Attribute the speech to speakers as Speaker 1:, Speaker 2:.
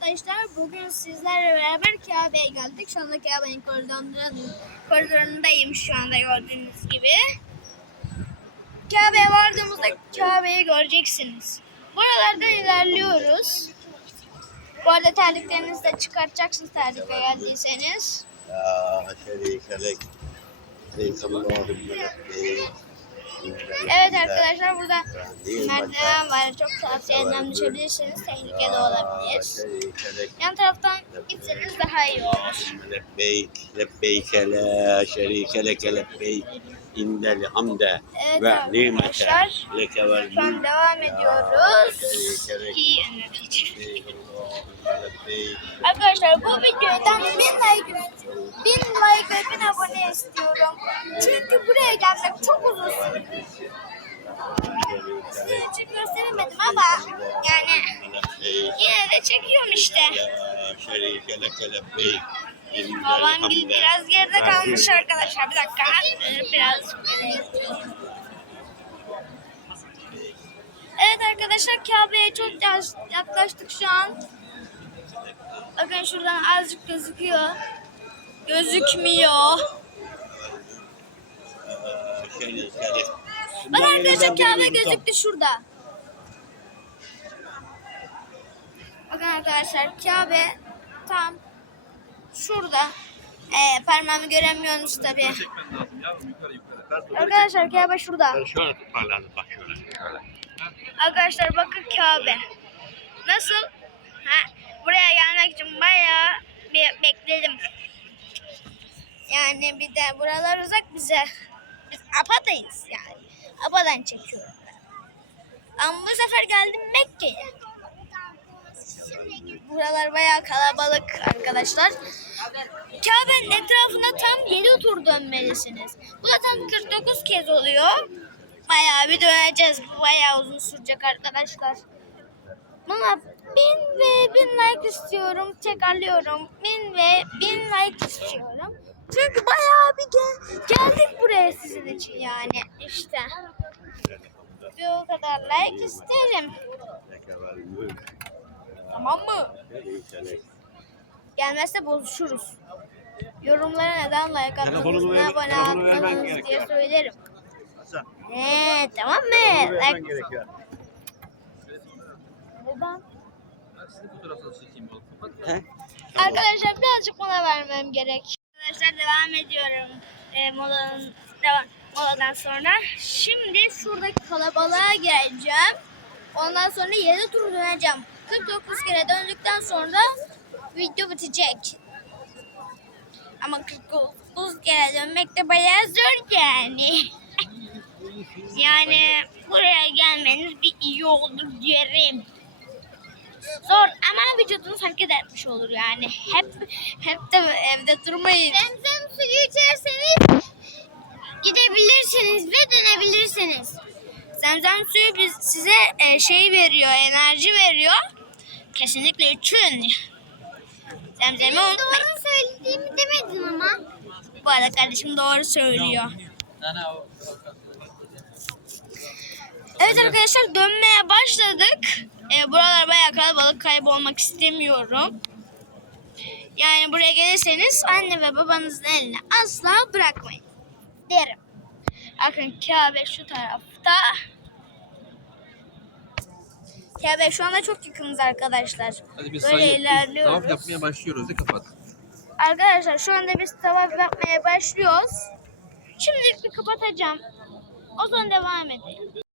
Speaker 1: arkadaşlar. Bugün sizlerle beraber Kabe'ye geldik. Şu anda Kabe'nin koridorundayım şu anda gördüğünüz gibi. Kabe'ye vardığımızda Kabe'yi göreceksiniz. Buralardan ilerliyoruz. Bu arada terliklerinizi de çıkartacaksınız terlikle geldiyseniz.
Speaker 2: Ya şerikelek.
Speaker 1: Zeytin arkadaşlar burada merdiven var. Çok tavsiyeden düşebilirsiniz. Tehlikeli olabilir.
Speaker 2: Şey,
Speaker 1: Yan taraftan gitseniz daha iyi olur.
Speaker 2: Lebbeyk, lebbeyke la şerike leke lebbeyk.
Speaker 1: İndel
Speaker 2: hamde
Speaker 1: ve
Speaker 2: nimete
Speaker 1: leke vel
Speaker 2: Lütfen
Speaker 1: devam ediyoruz. Arkadaşlar bu videodan bin like, bin like ve bin abone istiyorum. Çünkü buraya gelmek çok uzun sürdü. de çekiyorum işte. Babam biraz geride kalmış arkadaşlar. Bir dakika. Biraz. Evet arkadaşlar Kabe'ye çok yaklaştık şu an. Bakın şuradan azıcık gözüküyor. Gözükmüyor. Bak arkadaşlar Kabe gözüktü şurada. Bakın arkadaşlar Kabe tam şurada. Ee, parmağımı göremiyorsunuz tabi. Arkadaşlar Kabe şurada.
Speaker 2: Şöyle tutmalarını bak şöyle. şöyle.
Speaker 1: Arkadaşlar bakın Kabe. Nasıl? Ha, buraya gelmek için bayağı bir bekledim. Yani bir de buralar uzak bize. Biz Apa'dayız yani. Apa'dan çekiyorum ben. Ama bu sefer geldim Mekke'ye. Buralar bayağı kalabalık arkadaşlar. Kabe'nin etrafına tam 7 tur dönmelisiniz. Bu da tam 49 kez oluyor. Bayağı bir döneceğiz. Bu bayağı uzun sürecek arkadaşlar. Buna bin ve bin like istiyorum. Tekrarlıyorum. Bin ve bin like istiyorum. Çünkü bayağı bir gel geldik buraya sizin için yani. İşte. Bir o kadar like isterim. Tamam mı? Gelmezse bozuşuruz. Yorumlara neden like attınız,
Speaker 2: ne
Speaker 1: abone attınız diye söylerim. Eee tamam mı? Like Neden? Arkadaşlar birazcık mola vermem gerek. Arkadaşlar devam ediyorum. E, molanın, devam, moladan sonra. Şimdi şuradaki kalabalığa geleceğim. Ondan sonra yedi tur döneceğim. 49 kere döndükten sonra video bitecek. Ama 49 kere dönmek de bayağı zor yani. yani buraya gelmeniz bir iyi olur derim. Zor ama vücudunuz hareket etmiş olur yani. Hep hep de evde durmayın. Zemzem suyu içerseniz gidebilirsiniz ve dönebilirsiniz. Zemzem suyu biz size e, şey veriyor, enerji veriyor. Kesinlikle için. Zemzemi unutmayın. Doğru söylediğimi demedin ama. Bu arada kardeşim doğru söylüyor. Evet arkadaşlar dönmeye başladık. Ee, buralar bayağı kalabalık kaybolmak istemiyorum. Yani buraya gelirseniz anne ve babanızın eline asla bırakmayın derim. Bakın Kabe şu tarafta. Kabe şu anda çok yakınız arkadaşlar.
Speaker 3: Hadi biz
Speaker 1: Böyle
Speaker 3: sayı
Speaker 1: ilerliyoruz.
Speaker 3: tavaf yapmaya başlıyoruz de kapat.
Speaker 1: Arkadaşlar şu anda biz tavaf yapmaya başlıyoruz. Şimdilik bir kapatacağım. O zaman devam edelim.